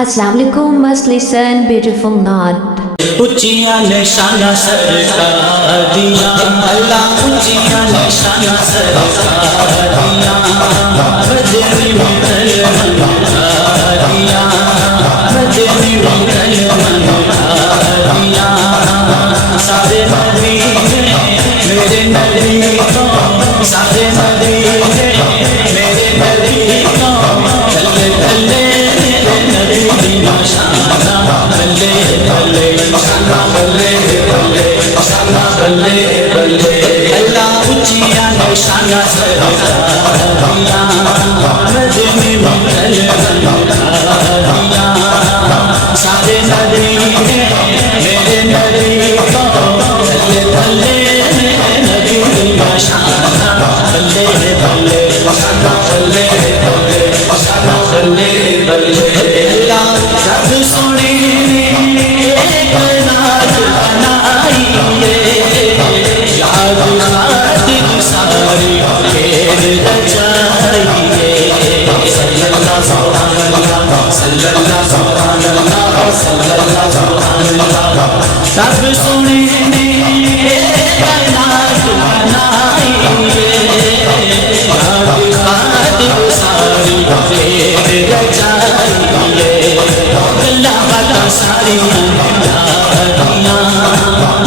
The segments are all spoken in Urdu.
Assalamu alaikum, must listen, beautiful not. اونچیاں نشانہ سرکار دیاں اللہ اونچیاں نشانہ سرکار دیاں مدنی مسلمان دیاں مدنی مسلمان دیاں سارے مدینے میرے نبی کو سارے مدینے میرے نبی کو چلے چلے میرے نبی کی نشانہ بلے بلے بلے بلے بلے اللہ اونچیاں نشانہ سرکار دیاں مدنی مسلمان دیاں سارے مدینے میرے نبی کو چلے چلے میرے نبی کی نشانہ بلے بلے بلے بلے بلے اللہ رب سونے ایک ناز بنائی یاد خاطر ساری خیر رچائی صلی اللہ سبحان اللہ صلی اللہ سبحان اللہ صلی اللہ سبحان اللہ رب سونے ایک ناز بنائی یاد خاطر ساری خیر رچائی اللہ والا ساری یادیاں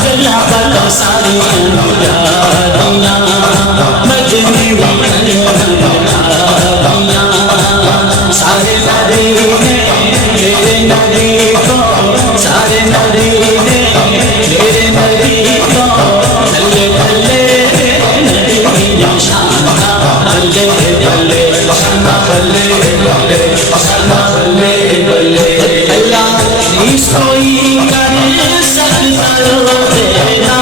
اللہ والا ساری یادیاں مدنی مسلمان یادیاں سارے مدینے میرے نبی کو سارے مدینے میرے نبی کو چلے چلے میرے نبی کی نشانہ بلے بلے بلے بلے بلے اللہ نیس کوئی کر سکتا تیرا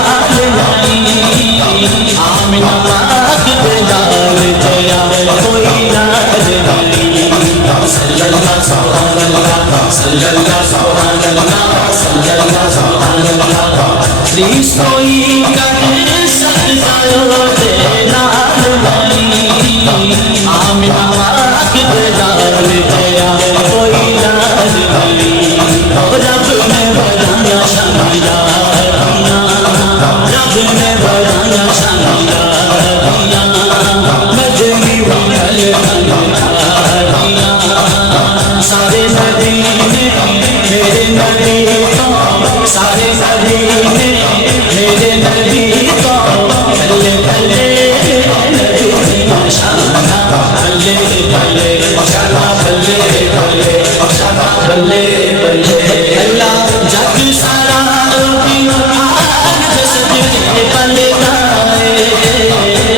نہیں آمنہ پاک بلال تیرا کوئی راج نہیں صلی اللہ سبحان اللہ صلی اللہ سبحان اللہ صلی اللہ سبحان اللہ نیس کوئی کر سکتا تیرا نہیں آمنہ پاک بلال تیرا کوئی راج نہیں رب نے بنایا شامیاریاں رب نے بنایا شامیاریاں مدنی مسلمان دیاں سارے مدینے میرے نبی کو سارے مدینے میرے نبی کو چلے چلے نبی کی نشانہ بلے بلے بلے بلے بلے بلے اللہ جگ سارا آج سجدے بلے گائے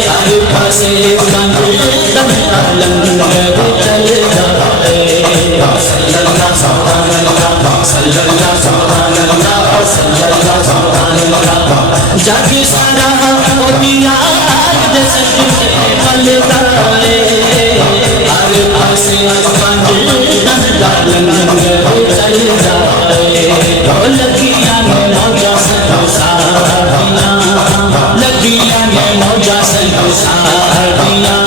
ہر پاسے دم لنگر چل جائے صلی اللہ سبحان اللہ صلی اللہ سبحان اللہ صلی اللہ سبحان اللہ جگ سارا آج سجدے بلے گائے ہر پاسے دم لنگر چل جائے لگیاں نے موجہ سنساریاں لگیاں نے موجہ سنساریاں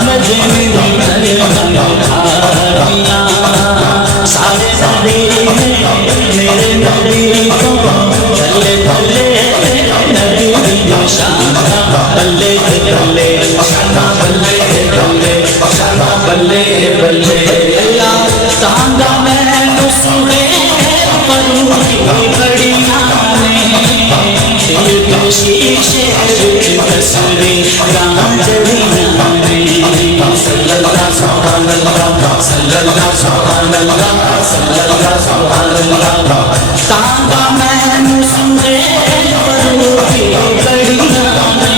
مدنی مسلمان دیاں سارے مدینے میرے نبی کو چلے چلے نبی کی نشانہ بلے بلے بلے بلے بلے اللہ تانگا میں نسوڑے پرو کی بڑیاں نے دل کے شیشے وچ تصویر رانجڑیاں نے صلی اللہ سبحان اللہ صلی اللہ سبحان اللہ صلی اللہ سبحان اللہ تانگا میں نسوڑے پرو کی بڑیاں نے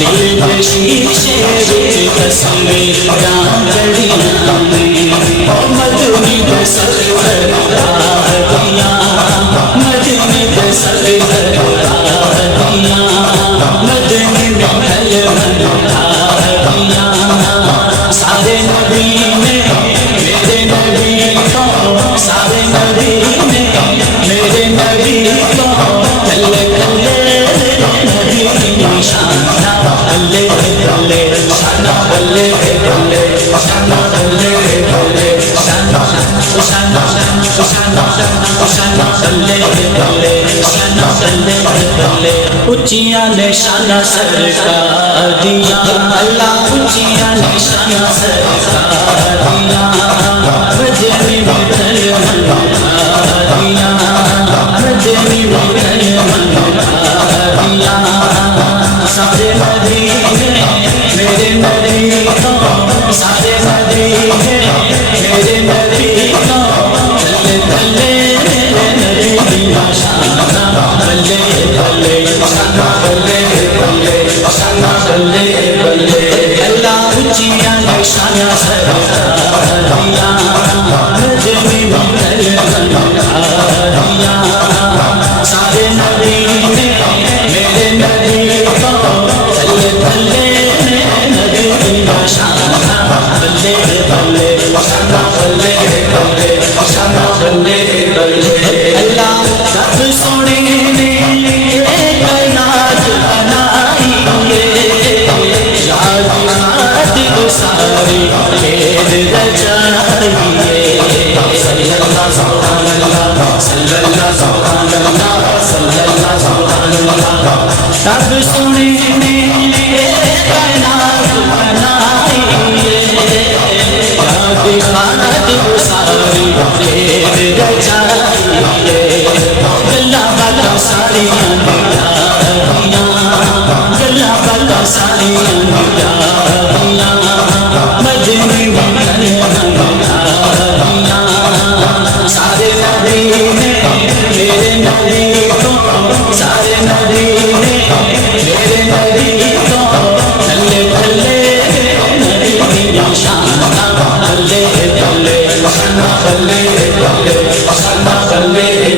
دل کے شیشے وچ تصویر رانجڑیاں نے مدنی سرکار دیاں مدنی سرکار دیاں مدنی مسلمان دیاں سارے مدینے میرے نبی کو سارے مدینے میرے نبی کو چلے چلے نبی کی نشانہ بلے بلے بلے بلے بلے بلے بلے شانہ بلے بلے اونچیاں نشانہ سرکار دیاں اللہ اونچیاں نشانہ سرکار دیاں مدنی مدن منکار دیاں مدنی مدن منکار دیاں سارے مدینے میرے نبی کو سارے مدینے میرے نبی کو بلے بلے میرے نبی کی شانہ بلے بلے شانہ بلے بلے شانہ بلے بلے اللہ اونچیاں نشانہ سرکار دیاں مدنی مدن منکار دیاں سارے مدینے میرے نبی کو بلے بلے میرے نبی کی شانہ بلے بلے شانہ بلے بلے شانہ بلے بلے اللہ رب سونے نے کائنات بنائی یاد یاد گساری خیر رچائی صلی اللہ سبحان اللہ صلی اللہ سبحان اللہ صلی اللہ سبحان اللہ رب سونے نے کائنات بنائی یاد یاد گساری خیر رچائی گلا والا ساریاں دیاں گلا والا ساریاں دیاں مدنی مدن منکار سارے مدینے میرے نبی کو سارے مدینے میرے نبی کو بلے بلے نبی کی شانہ بلے بلے شانہ بلے بلے شانہ بلے